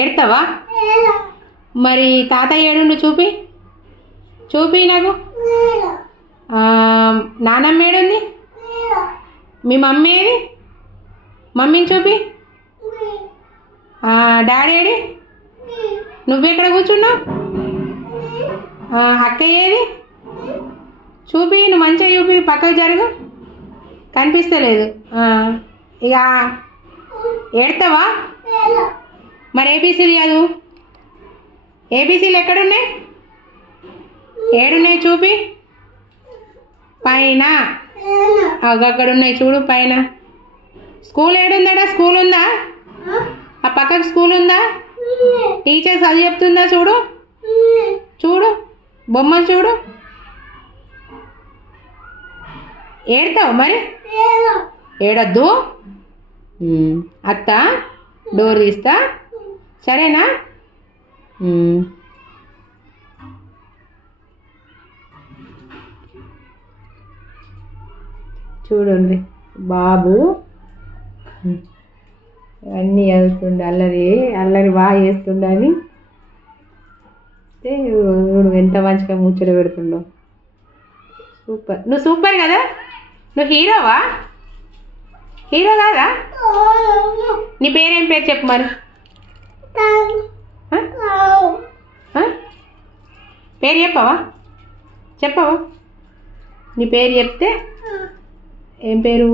ఏడతావా? మరి తాతయ్య ఏడుండు చూపి చూపి నాకు. నానమ్మ ఏడుంది? మీ మమ్మీ ఏది? మమ్మీని చూపి. Daddy AD? నువ్వెక్కడ కూర్చున్నావు? అక్కయ్య ఏది? చూపి, నువ్వు మంచిగా చూపి, పక్కకు జరుగు, కనిపిస్తలేదు. ఇక ఏడతావా? మరి ఏబీసీలు చదువు. ఏబీసీలు ఎక్కడున్నాయి? ఏడున్నాయి చూపి. పైన అక్కడ ఉన్నాయి చూడు పైన. స్కూల్ ఏడుందడా? స్కూల్ ఉందా? ఆ పక్కకు స్కూల్ ఉందా? టీచర్ చదువు చెప్తుందా? చూడు చూడు, బొమ్మలు చూడు. ఏడతావు మరి? ఏడద్దు. అత్త డోర్ తీస్తా, సరేనా? చూడండి బాబు అన్నీ చదువుతుండే, అల్లరి అల్లరి బాగా చేస్తుండని నువ్వు ఎంత మంచిగా ముచ్చట పెడుతుండో. సూపర్, నువ్వు సూపర్ కదా. నువ్వు హీరోవా? హీరో కాదా? నీ పేరేం పేరు చెప్పు మరి. పేరు చెప్పవా? చెప్పవా? నీ పేరు చెప్తే. ఏం పేరు?